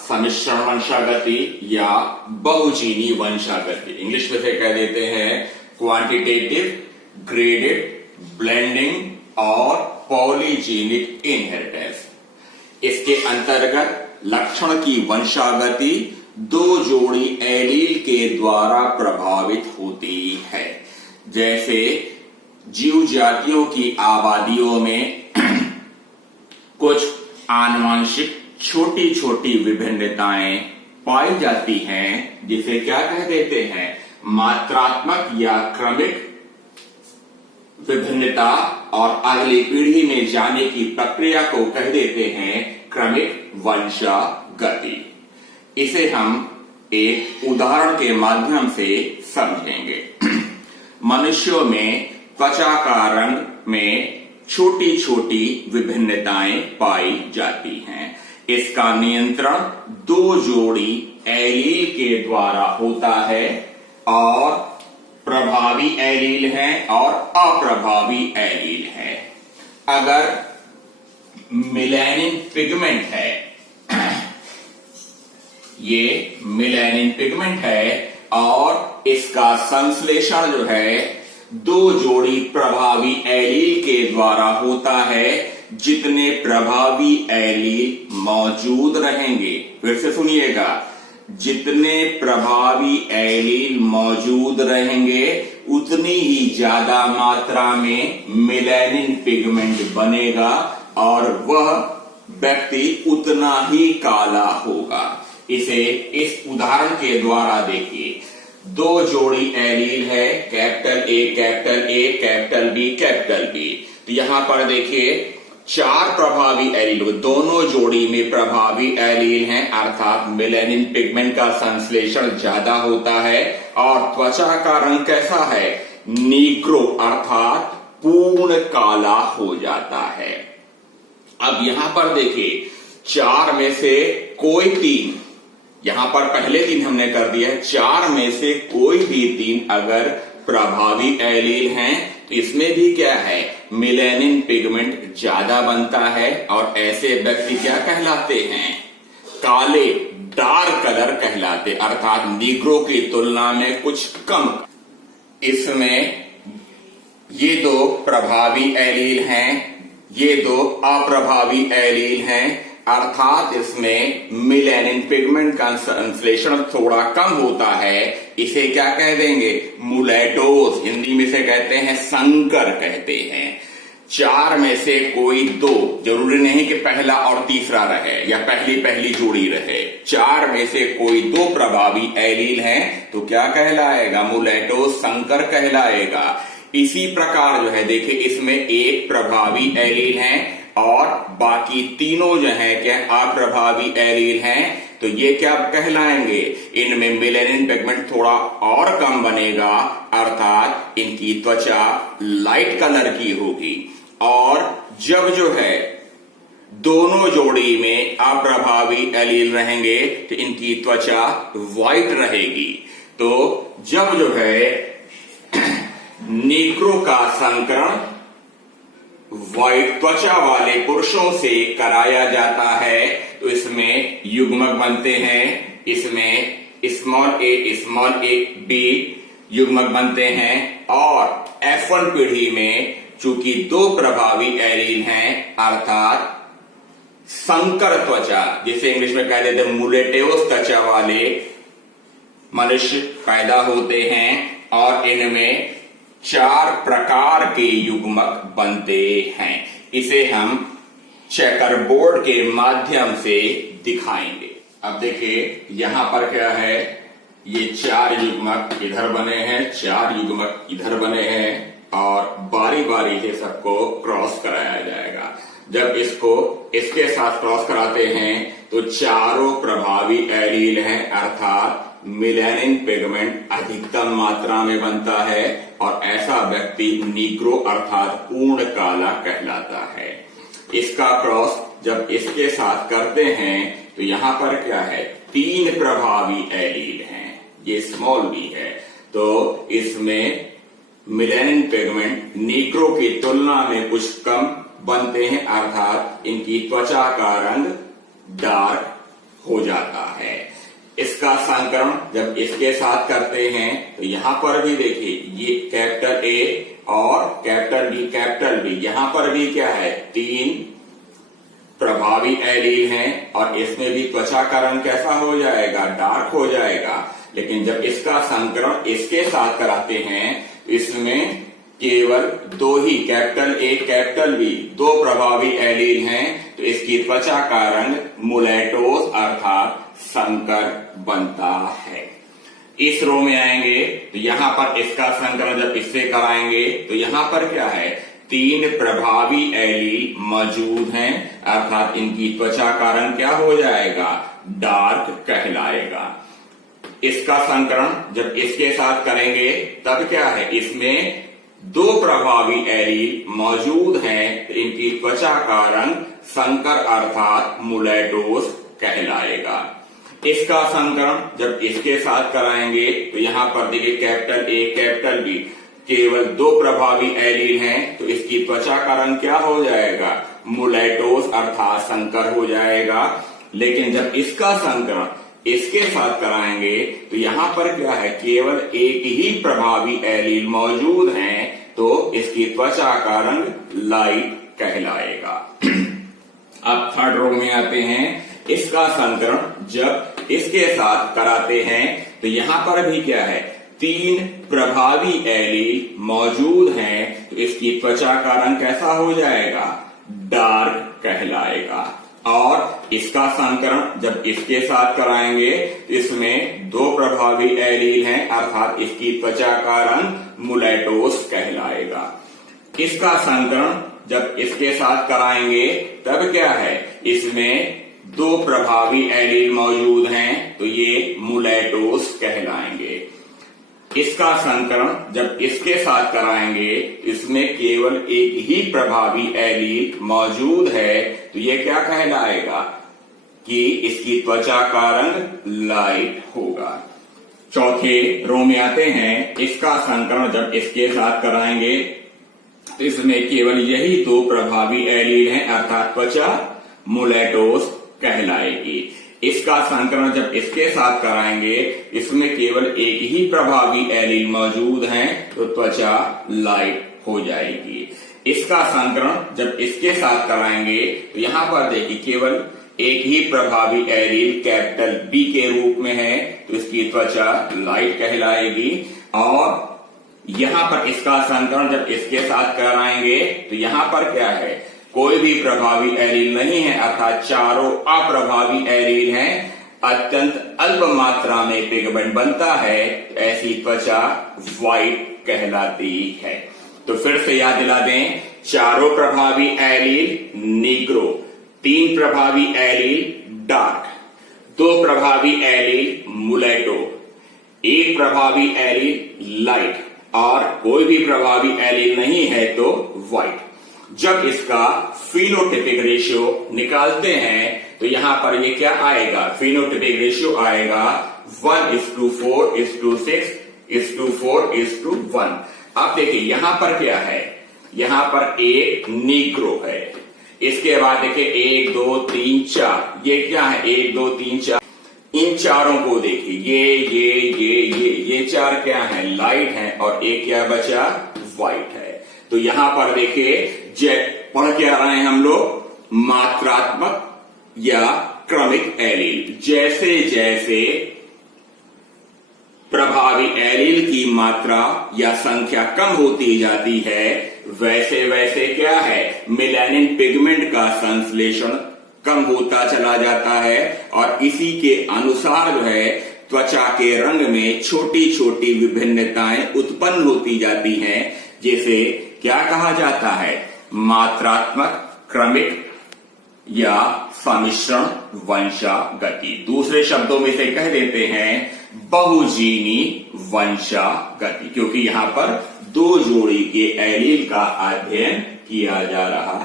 सम्मिश्रण वंशागति या बहुजीनी वंशागति। इंग्लिश में से कह देते हैं क्वांटिटेटिव, ग्रेडेड, ब्लेंडिंग और पॉलीजीनिक इनहेरिटेंस। इसके अंतर्गत लक्षण की वंशागति दो जोड़ी एलील के द्वारा प्रभावित होती है। जैसे जीव जातियों की आबादियों में कुछ आनुवंशिक छोटी छोटी विभिन्नताएं पाई जाती हैं, जिसे क्या कह देते हैं, मात्रात्मक या क्रमिक विभिन्नता, और अगली पीढ़ी में जाने की प्रक्रिया को कह देते हैं क्रमिक वंशागति। इसे हम एक उदाहरण के माध्यम से समझेंगे। मनुष्यों में त्वचा का रंग में छोटी छोटी विभिन्नताएं पाई जाती हैं। इसका नियंत्रण दो जोड़ी एलील के द्वारा होता है, और प्रभावी एलील हैं और अप्रभावी एलील है। अगर मेलानिन पिगमेंट है, ये मेलानिन पिगमेंट है, और इसका संश्लेषण जो है दो जोड़ी प्रभावी एलील के द्वारा होता है। जितने प्रभावी एलील मौजूद रहेंगे, फिर से सुनिएगा, जितने प्रभावी एलील मौजूद रहेंगे उतनी ही ज्यादा मात्रा में मेलानिन पिगमेंट बनेगा और वह व्यक्ति उतना ही काला होगा। इसे इस उदाहरण के द्वारा देखिए। दो जोड़ी एलील है, capital A, capital B, capital B. तो यहां पर देखिए चार प्रभावी एलील, दोनों जोड़ी में प्रभावी एलील हैं, अर्थात मेलानिन पिगमेंट का संश्लेषण ज्यादा होता है। और त्वचा का रंग कैसा है, नीग्रो, अर्थात पूर्ण काला हो जाता है। अब यहां पर देखिए चार में से कोई तीन, यहां पर पहले तीन हमने कर दिया है, चार में से कोई भी तीन अगर प्रभावी एलील हैं तो इसमें भी क्या है, मेलानिन पिगमेंट ज्यादा बनता है, और ऐसे व्यक्ति क्या कहलाते हैं, काले, डार्क कलर कहलाते, अर्थात नीग्रो की तुलना में कुछ कम। इसमें ये दो प्रभावी एलील हैं, ये दो अप्रभावी एलील हैं, अर्थात इसमें मेलानिन पिगमेंट का संश्लेषण थोड़ा कम होता है। इसे क्या कह देंगे, मुलेटोस, हिंदी में से कहते हैं संकर कहते हैं। चार में से कोई दो, जरूरी नहीं कि पहला और तीसरा रहे या पहली पहली जोड़ी रहे, चार में से कोई दो प्रभावी एलील हैं तो क्या कहलाएगा, मुलेटोस, संकर कहलाएगा। इसी प्रकार जो है देखिए इसमें एक प्रभावी एलील है और बाकी तीनों जो है क्या अप्रभावी एलील हैं, तो ये क्या कहलाएंगे, इनमें मेलानिन पिगमेंट थोड़ा और कम बनेगा, अर्थात इनकी त्वचा लाइट कलर की होगी। और जब जो है दोनों जोड़ी में अप्रभावी एलील रहेंगे तो इनकी त्वचा व्हाइट रहेगी। तो जब जो है नीग्रो का संकरण व्हाइट त्वचा वाले पुरुषों से कराया जाता है तो इसमें युग्मक बनते हैं, इसमें स्मॉल ए बी युग्मक बनते हैं। और F1 पीढ़ी में चूंकि दो प्रभावी एलील हैं, अर्थात संकर त्वचा, जिसे इंग्लिश में कह देते हैं मुलेटेवस त्वचा वाले मनुष्य पैदा होते हैं, और इनमें चार प्रकार के युग्मक बनते हैं। इसे हम चेकर बोर्ड के माध्यम से दिखाएंगे। अब देखिए यहां पर क्या है, ये चार युग्मक इधर बने हैं, चार युग्मक इधर बने हैं, और बारी बारी से सबको क्रॉस कराया जाएगा। जब इसको इसके साथ क्रॉस कराते हैं तो चारों प्रभावी एलील हैं, अर्थात मेलानिन पिगमेंट अधिकतम मात्रा में बनता है, और ऐसा व्यक्ति नीग्रो अर्थात पूर्ण काला कहलाता है। इसका क्रॉस जब इसके साथ करते हैं तो यहां पर क्या है, तीन प्रभावी एलील हैं, ये स्मॉल बी है, तो इसमें मेलानिन पिगमेंट नीग्रो की तुलना में कुछ कम बनते हैं, अर्थात इनकी त्वचा का रंग डार्क हो जाता है। इसका संकरण जब इसके साथ करते हैं तो यहां पर भी देखिए ये कैपिटल ए और कैपिटल बी यहां पर भी क्या है, 3 प्रभावी एलील हैं और इसमें भी त्वचा का रंग कैसा हो जाएगा, डार्क हो जाएगा। लेकिन जब इसका संकरण इसके साथ कराते हैं तो इसमें केवल 2 ही कैपिटल ए कैपिटल बी 2 प्रभावी एलील हैं, तो इसकी त्वचा का रंग मुलेटोस अर्थात संकर बनता है। इस रो में आएंगे तो यहां पर इसका संकरण जब इससे कराएंगे तो यहां पर क्या है, 3 प्रभावी एलील मौजूद हैं अर्थात इनकी त्वचा का रंग क्या हो जाएगा, डार्क कहलाएगा। इसका संकरण जब इसके साथ करेंगे तब क्या है, इसमें 2 प्रभावी एलील मौजूद हैं, तो इनकी त्वचा का रंग संकर अर्थात मुलेटोस कहलाएगा। इसका संकरण जब इसके साथ कराएंगे तो यहां पर देखिए कैपिटल ए कैपिटल बी केवल 2 प्रभावी एलील हैं, तो इसकी त्वचा का रंग क्या हो जाएगा, मुलेटोस अर्थात संकर हो जाएगा। लेकिन जब इसका संकरण इसके साथ कराएंगे तो यहां पर क्या है, केवल एक ही प्रभावी एलील मौजूद हैं, तो इसकी त्वचा का रंग लाइट कहलाएगा। अब थर्ड रो में आते हैं। इसका संकरण जब इसके साथ कराते हैं तो यहां पर भी क्या है, 3 प्रभावी एलील मौजूद हैं, तो इसकी त्वचा का रंग कैसा हो जाएगा, डार्क कहलाएगा। और इसका संकरण जब इसके साथ कराएंगे इसमें 2 प्रभावी एलील हैं अर्थात इसकी त्वचा का रंग मुलेटोस कहलाएगा। इसका संकरण जब इसके साथ कराएंगे तब क्या है, इसमें 2 प्रभावी एलील मौजूद हैं, तो ये मुलेटोस कहलाएंगे। इसका संकरण जब इसके साथ कराएंगे इसमें केवल एक ही प्रभावी एलील मौजूद है, तो ये क्या कहलाएगा कि इसकी त्वचा का रंग लाइट होगा। चौथे रो में आते हैं। इसका संकरण जब इसके साथ कराएंगे तो इसमें केवल यही 2 प्रभावी एलील हैं अर्थात त्वचा मुलेटोस कहलाएगी। इसका संकरण जब इसके साथ कराएंगे इसमें केवल एक ही प्रभावी एलील मौजूद हैं, तो त्वचा लाइट हो जाएगी। इसका संकरण जब इसके साथ कराएंगे तो यहां पर देखिए केवल एक ही प्रभावी एलील कैपिटल बी के रूप में है, तो इसकी त्वचा लाइट कहलाएगी। और यहां पर इसका संकरण जब इसके साथ कराएंगे तो यहां पर क्या है, कोई भी प्रभावी एलील नहीं है अर्थात चारों अप्रभावी एलील हैं, अत्यंत अल्प मात्रा में पिगमेंट बनता है, ऐसी त्वचा व्हाइट कहलाती है। तो फिर से याद दिला दें, चारों प्रभावी एलील नीग्रो, 3 प्रभावी एलील डार्क, 2 प्रभावी एलील मुलेटो, 1 प्रभावी एलील लाइट और कोई भी प्रभावी एलील नहीं है तो व्हाइट। जब इसका फिनोटाइपिक रेशियो निकालते हैं तो यहां पर ये क्या आएगा, फिनोटाइपिक रेशियो आएगा 1:4:6:4:1। अब देखिए यहां पर क्या है, यहां पर एक नीग्रो है, इसके बाद देखिए 1 2 3 4, ये क्या है 1 2 3 4, इन चारों को देखिए ये 4 क्या है, लाइट है और एक क्या बचा, व्हाइट है। तो यहां पर देखिए पढ़ के आ रहे हैं हम लोग, मात्रात्मक या क्रमिक एलील। जैसे जैसे प्रभावी एलील की मात्रा या संख्या कम होती जाती है वैसे वैसे क्या है, मेलानिन पिगमेंट का संश्लेषण कम होता चला जाता है और इसी के अनुसार जो है त्वचा के रंग में छोटी छोटी विभिन्नताएं उत्पन्न होती जाती हैं, जिसे क्या कहा जाता है, मात्रात्मक, क्रमिक या सम्मिश्रण वंशागति। दूसरे शब्दों में से कह देते हैं बहुजीनी वंशागति, क्योंकि यहां पर 2 जोड़ी के एलील का अध्ययन किया जा रहा